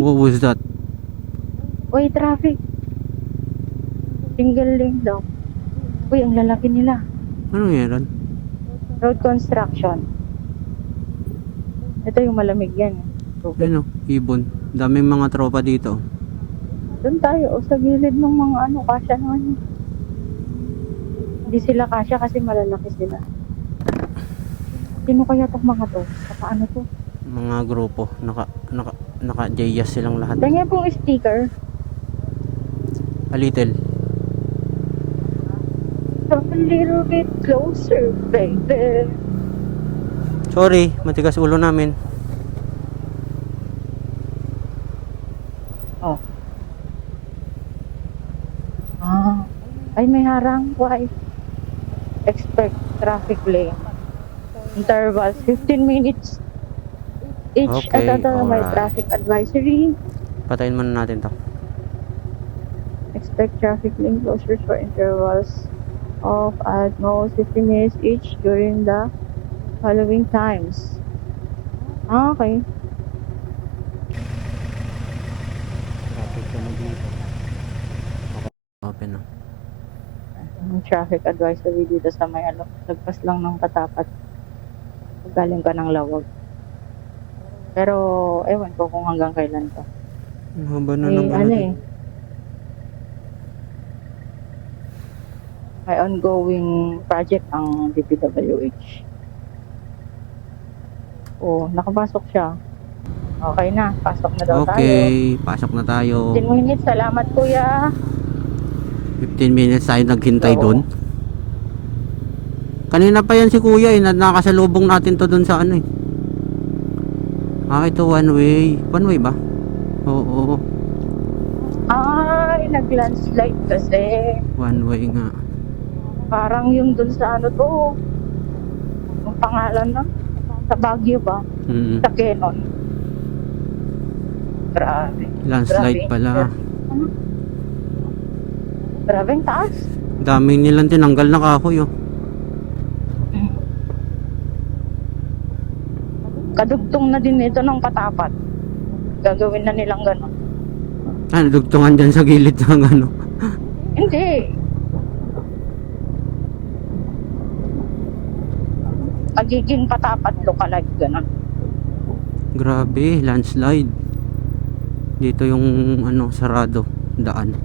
What was that? Uy, traffic. Single lane daw. Uy, ang lalaki nila. Ano yan? Road construction. Ito yung malamig yan. Tubig. Ano? Ibon. Daming mga tropa dito. Doon tayo, o sa gilid ng mga kasya naman. Hindi sila kasya kasi malalaki sila. Sino kaya itong mga to? Paano to? Mga grupo. Naka-jayas silang lahat. Tingnan pong sticker. A little. Come a little bit closer, baby. Sorry, matigas ulo namin. Oh. Ay, may harang. Why? Expect traffic lane. Intervals, 15 minutes each. Okay, At may alright. traffic advisory. Patayin muna natin to. Expect traffic lane closures for intervals of at most 15 minutes each during the following times. Okay. Traffic kami dito. Open na. Yung traffic advisory dito sa may lagpas lang ng Katapat. Galing ka ng Lawag. Pero, ewan ko kung hanggang kailan to. Ang haba na May naman natin. May ongoing project ang DPWH. Oh, nakapasok siya. Okay na, pasok na daw tayo. Okay, pasok na tayo. 15 minutes, salamat kuya. 15 minutes tayo naghintay Oo. doon. Kanina pa yan si kuya eh, nakasalubong natin to doon sa ano eh. Ito one way. One way ba? Oo. Ay, nag-landslide kasi. One way nga. Parang yung dun sa to. Ang pangalan na? Sa Baguio ba? Mm. Sa Quezon. Grabe. Landslide pala. Ano? Grabe ang taas. Dami nilang tinanggal na kahoy oh. Kadugtong na din ito ng Katapat. Gagawin na nilang gano'n. Dugtungan dyan sa gilid ng ano. Hindi. Magiging Patapat lookalike gano'n. Grabe, landslide. Dito yung ano, sarado, daan.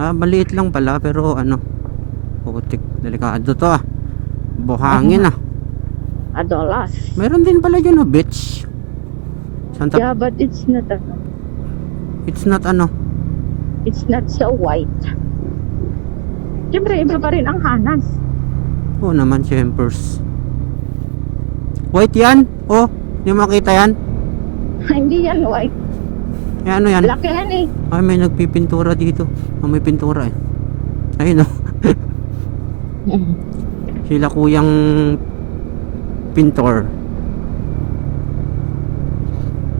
Maliit lang pala pero ano, putik, delikado to ah. Buhangin ah. Adolas. Meron din pala dyan oh, beach. Santa, Yeah, but it's not it's not ano. it's not so white. Siyempre, iba pa rin ang hanas. Oo naman, Chempers. White yan? Oh, yung makita yan? Hindi yan white. Ano yan? Laki yan eh. Ay, may nagpipintura dito. May pintura eh. Ayun oh. Sila kuyang pintor.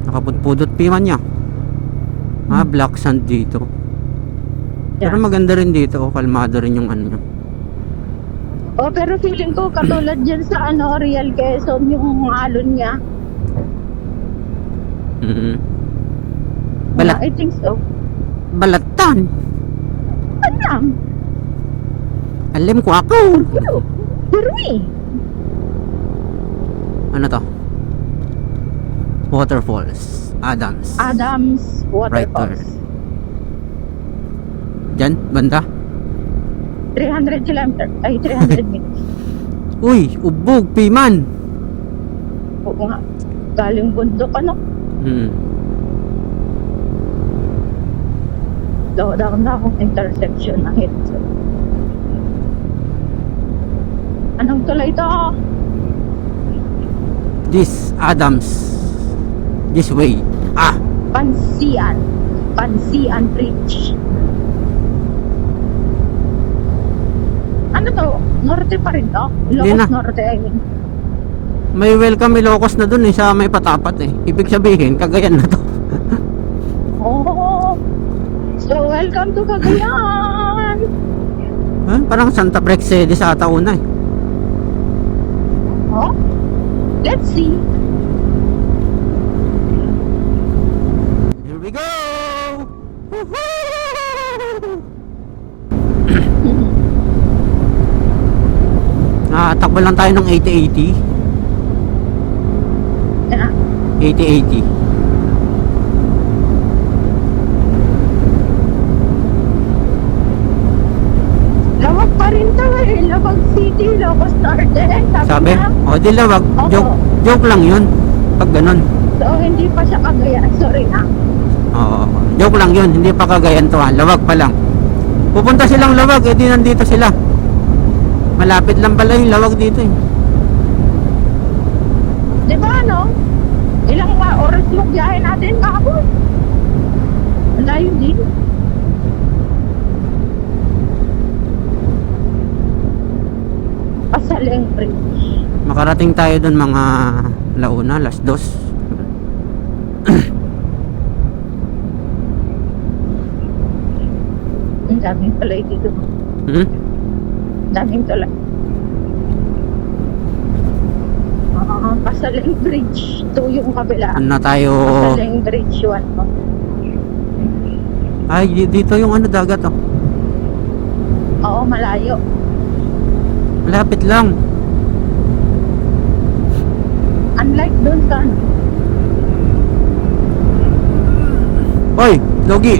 Nakapudpudot piman niya. Black sand dito. Pero Yeah. maganda rin dito. Kalmado rin yung ano niya. Oh, pero feeling ko katulad dyan sa Real Quezon yung alon niya. I think so. Balatan. Alam. Alam ko ako. Pero eh. Ano to? Waterfalls. Adams. Adams Right Waterfalls. there. Diyan, banda. 300 kilometers. Ay, 300 minutes. Uy, ubog, piman. Oo nga. Galing bundok Daw na akong intersection ng ito. Anong tulay ito? This Adams. This way. Pansian. Pansian Bridge. Ano to? Norte pa rin to? Hindi na. Ilocos Norte, I mean. May welcome Ilocos na dun eh, sa may Patapat eh. Ibig sabihin, Cagayan na to. Oh. So, welcome to Cagayan. Parang Santa Mercedes ata una eh. Oh? Let's see. go! Woohoo! Takbo lang tayo ng 80-80. Yan. 80-80. Lawag pa rin to eh. Lawag City, Lawag Norte. Sabi? niya. O, di lawag. Oo. Joke lang yun. Pag ganun. So, hindi pa siya Cagayan. Sorry na. Oo. Joke lang yun. Hindi pa Cagayan to ha. Lawag pa lang. Pupunta silang lawag. Eh di nandito sila. Malapit lang pala yung lawag dito eh. Di ba ano? Ilang oras yung biyahe natin kahapon? Ang layo din. Pasaleng Bridge. Makarating tayo dun mga launa, alas 2. Ang daming tulay dito. Hmm? Daming tulay. Pasaleng Bridge 2 yung kabila. Ano na tayo? Pasaleng Bridge 1 mo. Ay, dito yung ano dagat oh. Oo, malayo. Malapit lang. Unlike doon sa ano. Hoy, Logi.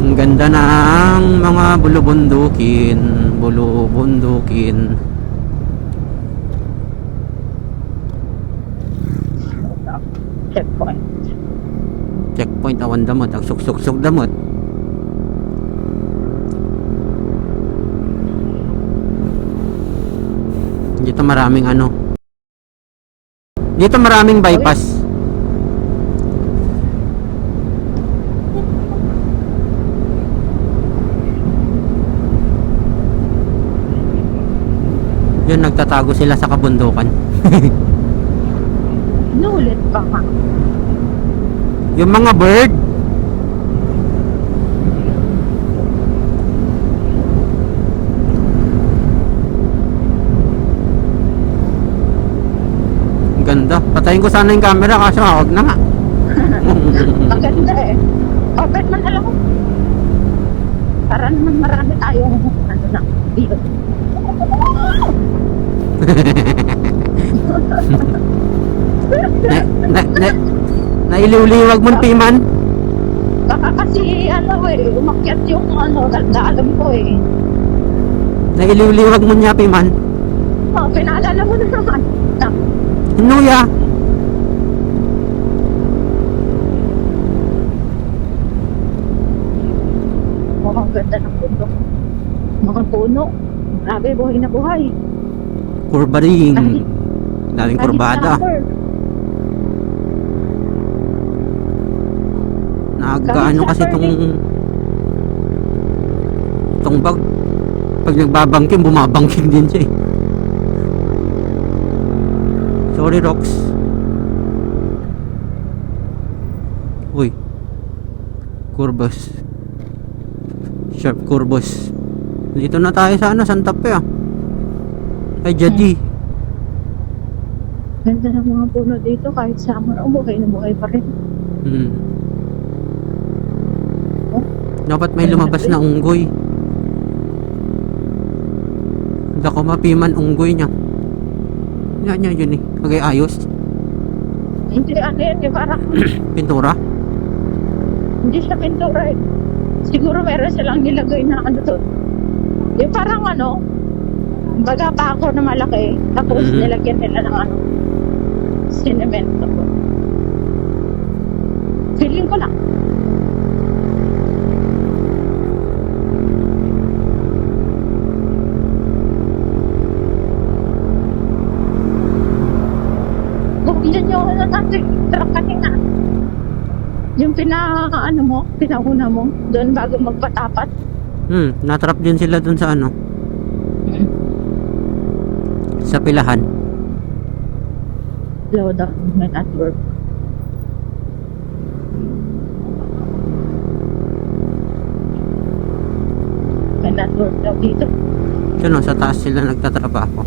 Ang ganda ng mga bulubundukin. Bulubundukin. Checkpoint. Checkpoint awan damot. Ang suksuk-suk damot. Dito maraming ano. Dito maraming bypass. Yun, nagtatago sila sa kabundukan. Nulit pa nga. Yung mga bird. Ang ganda. Patayin ko sana yung camera kasi wag na nga. Maganda eh. Open man na lang. Para naman marami tayong ano na, view. Nailiw-liwag mo piman. Baka kasi ano eh, umakyat yung ano, alam ko eh. Nailiw-liwag mo niya piman. Oh, pinaalala mo na naman. Hinuya. Oh, ang ganda ng bundok. Mga puno. Grabe, buhay na buhay. Kurba ring. Kahit- Daming Kahit kurbada. summer. Nagkaano kasi summer tong bag. Pag nagbabangking, bumabangking din siya eh. Sorry, Rox. Uy. Kurbos. Sharp kurbos. Dito na tayo sa ano, Santa Fe ah. Ay, Jadi. Ganda ng mga puno dito kahit summer. Oh, buhay na buhay pa rin. Hmm. Dapat may lumabas na unggoy. Hindi ako mapiman unggoy niya. Yan yun eh. Kagay ayos. Hindi, ano yan eh, parang Pintura. hindi siya pintura eh. Siguro meron silang nilagay na ano to. Yung parang ano, baga pa ako na malaki, tapos Mhm. nilagyan nila ng ano, sinemento. Feeling ko lang. Yan yung ano natin, truck kanina. Yung ano mo, pinauna mo, doon bago magpatapat. Natrap din sila dun sa ano. Sa pilahan. Slow down, may network. May network daw dito. Yun o, sa taas sila nagtatrabaho.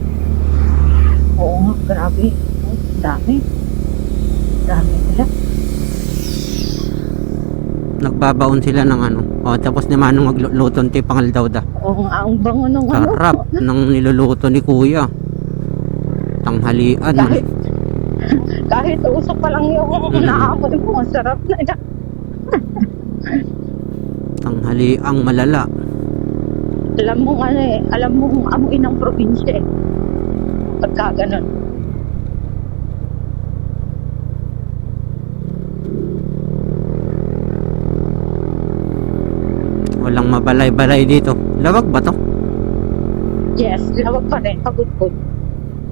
Oo nga, grabe. Ay, dami. Dami nila. Nagbabaon sila ng ano. O, tapos ni Manong magluluto ng tipangal daw da. Oo nga, ang bango nung ano. Sarap ng niluluto ni Kuya. Tanghalian. Kahit, kahit usok pa lang yung naamoy mo, ang sarap na yan. Tanghaliang malala. Alam mo ano eh, alam mo kung amuin ng probinsya eh. Pagka ganun. Walang mabalay-balay dito. Lawag ba to? Yes, lawag pa rin, pagod-pod.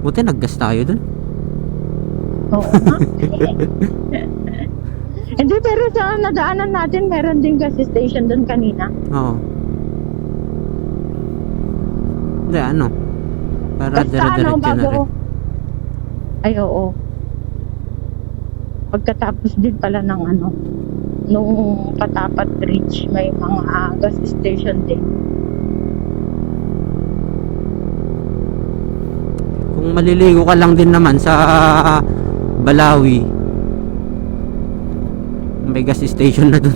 Buti naggas tayo dun. Oo nga. Hindi, pero sa nadaanan natin, meron din gas station doon kanina. Oo. Hindi, ano? Para Basta ano, dire-diretso na rin. bago... Ay, oo. Pagkatapos din pala ng ano, nung Patapat Bridge, may mga gas station din. Kung maliligo ka lang din naman sa Balawi, may gas station na dun.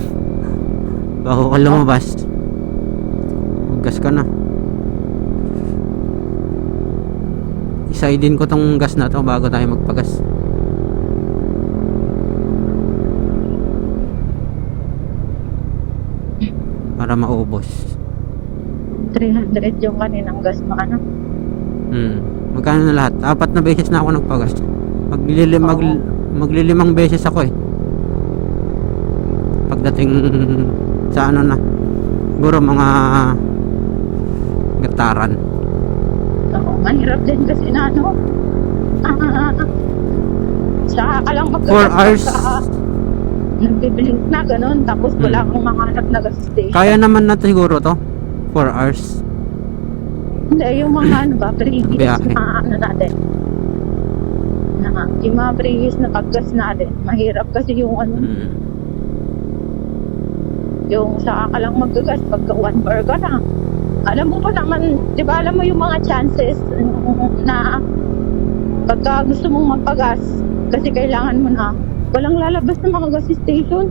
Bago ka lumabas, gas ka na. Isaidin ko tong gas na to bago tayo magpagas. Para maubos. 300 yung kaninang gas na ano. Magkano na lahat? 4 na beses na ako nagpagas. Maglilimang beses ako eh. Pagdating sa ano na, siguro mga gataran. Oo, mahirap din kasi na ano. Saka ka lang 4 hours. Nagbiblink na ganun, tapos wala kang mahanap na gas station. Kaya naman na siguro to 4 hours. Hindi, yung mga ano ba, previous Biyahe. na ano natin. Yung mga previous na paggas natin, mahirap kasi yung ano, yung saka ka lang maggagas pagka 1 bar ka na. Alam mo pa naman, di ba alam mo yung mga chances na pagka gusto mong magpagas, kasi kailangan mo na, walang lalabas ng mga gas station.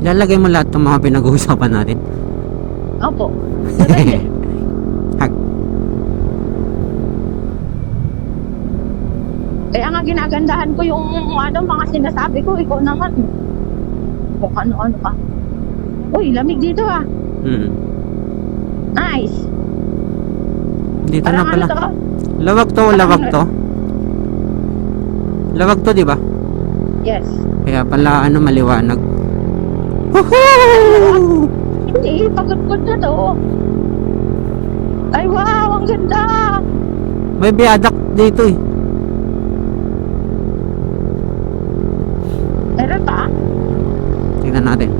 Lalagay mo lahat ng mga pinag-uusapan natin. Opo. Depende. Hag. Kaya nga ginagandahan ko yung ano, mga sinasabi ko, ikaw naman. Kung ano-ano ka. Uy, lamig dito ah. Nice. Dito na Parang pala. ano to? Lawag to, lawag to. Lawag to, di ba? Yes. Kaya pala ano maliwanag. Woohoo! Hindi, pagod-pod na to. Ay wow, ang ganda. May viaduct dito eh. Meron pa? Tingnan natin.